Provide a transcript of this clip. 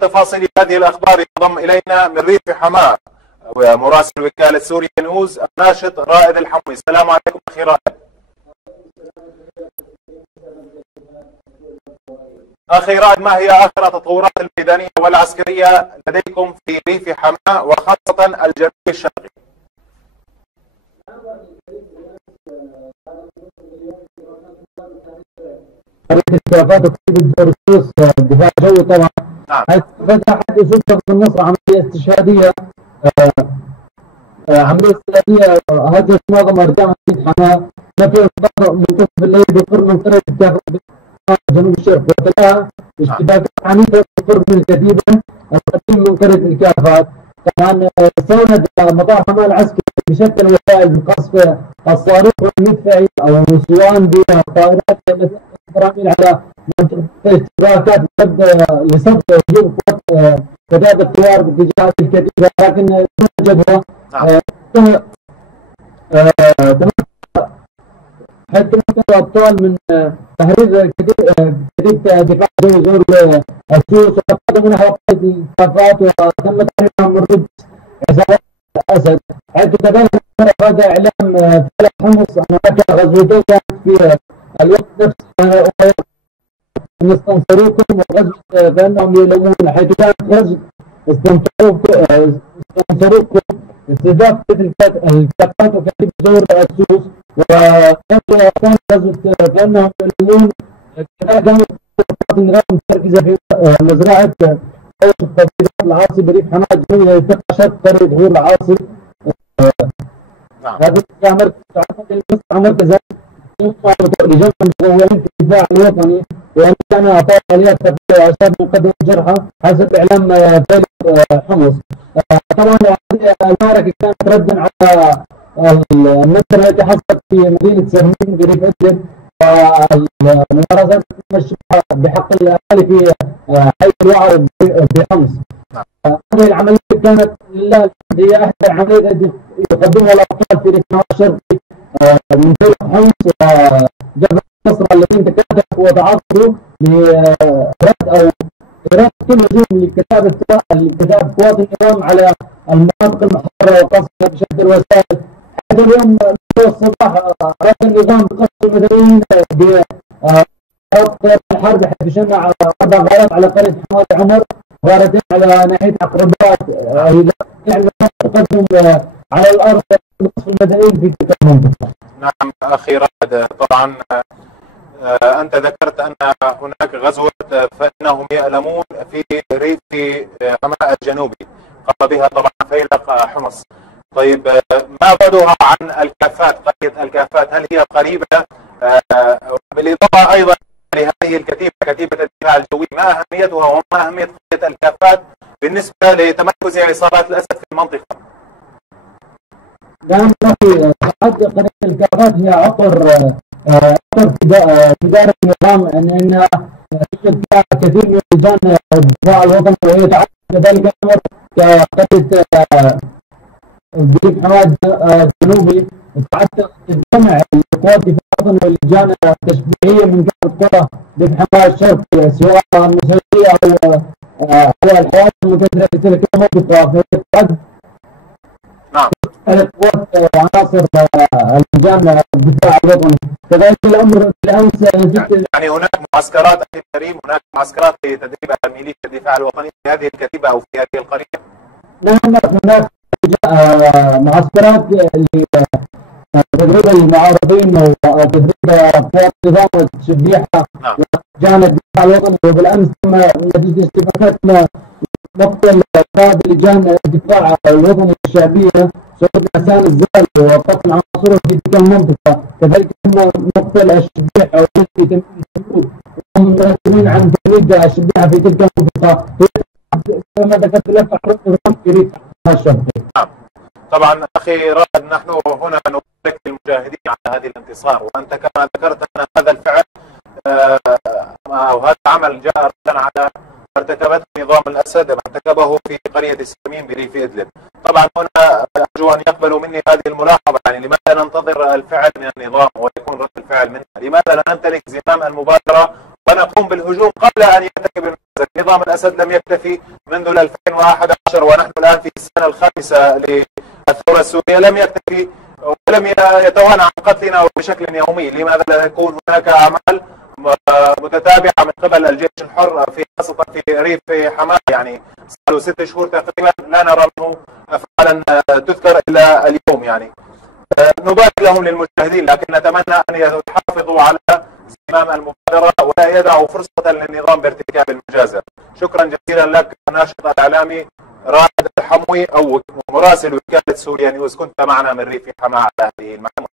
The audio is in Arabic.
تفاصيل هذه الأخبار ينضم إلينا من ريف حماة مراسل وكالة سوريا نيوز الناشط رائد الحموي. السلام عليكم أخي رائد. أخي رائد، ما هي آخر التطورات الميدانية والعسكرية لديكم في ريف حماة وخاصة الجنوب الشرقي؟ الكافات وكتيبة جرسوس دفاع جوي طبعا. نعم. فتحت سلطة النصر عملية استشهادية عملية استشهادية هدفت معظم أرجاء مدينة حماة. نفي إصدار منتصف الليل بقرب من قرية الكافات جنوب الشرق، وتلاها اشتباكات عنيفة بقرب من الكتيبة القديم من قرية الكافات. طبعا ساند مطار حماة العسكري بشكل وسائل بقصف الصاروخ والمدفعي او سواء بطائرات براميل على منطقه اشتباكات لصد هجوم قوات كتائب الثوار باتجاه الكتيبه، لكن دون جبهه. حتى الابطال من تحرير كتيبه دفاع جوي زور السوس وقدموا نحو الكافات وتم تحريرهم من رد عصابات الاسد، حيث تبين هذا اعلام فلك حمص ان هناك غزوتين كانت في الوقت نفسه نستنصروكم وغزوه فانهم يلومون، حيث كانت غزوه استنصروكم استهداف الكافات وكتيبه زور السوس، وكانت غزوه فانهم يلومون كانت النظام متركزه في مزرعه التطبيقات العاصي بريف حماة الجنوبي يتقى شرق قرية ظهور العاصي. هذا مركز لجمع المتطوعين في الدفاع الوطني، وان كان اعطاء اليات تفريغ اعصاب مقدمه جرحى حسب اعلام فيليب حمص. طبعا هذه المعركه كانت ردا على النكسه التي حصلت في مدينه سرمين بريف ادلب والممارسات المشروعه بحق الاهالي في حي الوعر بحمص. هذه العمليه كانت لله الحمد هي احدى العمليات التي يقدمها الابطال في ريف حماة الشرقي من فيليب حمص وجبهه النصر الذين تكاتفوا وتعاطفوا لرد او إرادة كل هجوم لكتائب قوات النظام على المناطق المحررة وقصفها بشتى الوسائل. حتى اليوم الصباح أراد النظام بقصف المدنيين بطائرات الحرب، حيث شنع 4 غارات على قرية حماة عمر، غارتين على ناحية عقربات، يعني تقدم على الأرض بقصف المدنيين في تلك المنطقة. نعم أخي رائد، طبعا أنت ذكرت أن هناك غزوة فإنهم يألمون في ريف حماة الجنوبي قام بها طبعا فيلق حمص. طيب ما بعدها عن الكافات، قرية الكافات هل هي قريبة؟ بالإضافة أيضا لهذه الكتيبة كتيبة الدفاع الجوي، ما أهميتها وما أهمية قرية الكافات بالنسبة لتمركز عصابات الأسد في المنطقة؟ نعم أخي، قرية الكافات هي عطر تجارة النظام أنها توجد فيها كثير من لجان الدفاع الوطني، وهي تعد كذلك الأمر كقرية بريف حماة الجنوبي تجتمع القوات الدفاع الوطني واللجان التشبيهية من كافة قرى بريف حماة الشرقي سواء المسيرية أو الحوادث المكثرة في تلك المنطقة، فهي تعد نعم قوات عناصر اللجان الدفاع الوطني. كذلك الامر بالامس يعني هناك معسكرات اخي الكريم، هناك معسكرات لتدريب ميليشيا الدفاع الوطني في هذه الكتيبه او في هذه القريه؟ نعم هناك معسكرات لتدريب المعارضين وتدريب قوات النظام وتشبيحها لجان الدفاع الوطني، وبالامس تم نتيجه اشتباكات مقتل قائد لجان الدفاع الوطني الشعبيه سعود حسان الزال وقتل عناصره في تلك المنطقه، كذلك تم مقتل الشبيحه والتي تم وهم مسؤولين عن تمويل الشبيحه في تلك المنطقه كما ذكرت لك في ريف حماة الشرقي. طبعا اخي رائد، نحن هنا نبارك المجاهدين على هذه الانتصار، وانت كما ذكرت ان هذا الفعل او هذا العمل جاء ردا على ارتكبته نظام الاسد ارتكبه في قريه السمين بريف ادلب. طبعا هنا ارجو ان يقبلوا مني هذه الملاحظه، يعني لماذا ننتظر الفعل من النظام ويكون رد الفعل منه؟ لماذا لا نمتلك زمام المبادره ونقوم بالهجوم قبل ان يرتكب المجازر. نظام الأسد لم يكتفي منذ 2011 ونحن الآن في السنة الخامسة للثورة السورية، لم يكتفي ولم يتوانى عن قتلنا بشكل يومي. لماذا لا يكون هناك أعمال متتابعة من قبل الجيش الحر في خاصة في ريف حماة؟ يعني صاروا 6 شهور تقريبا لا نرى منه أفعالا تذكر إلى اليوم. يعني نبارك لهم للمجاهدين، لكن نتمنى أن يحافظوا على زمام المبادرة ولا يدعوا فرصة للنظام بارتكاب المجازر. شكرا جزيلا لك الناشط الإعلامي رائد الحموي أو مراسل وكالة سوريا نيوز، كنت معنا من ريف حماة على هذه المعلومة.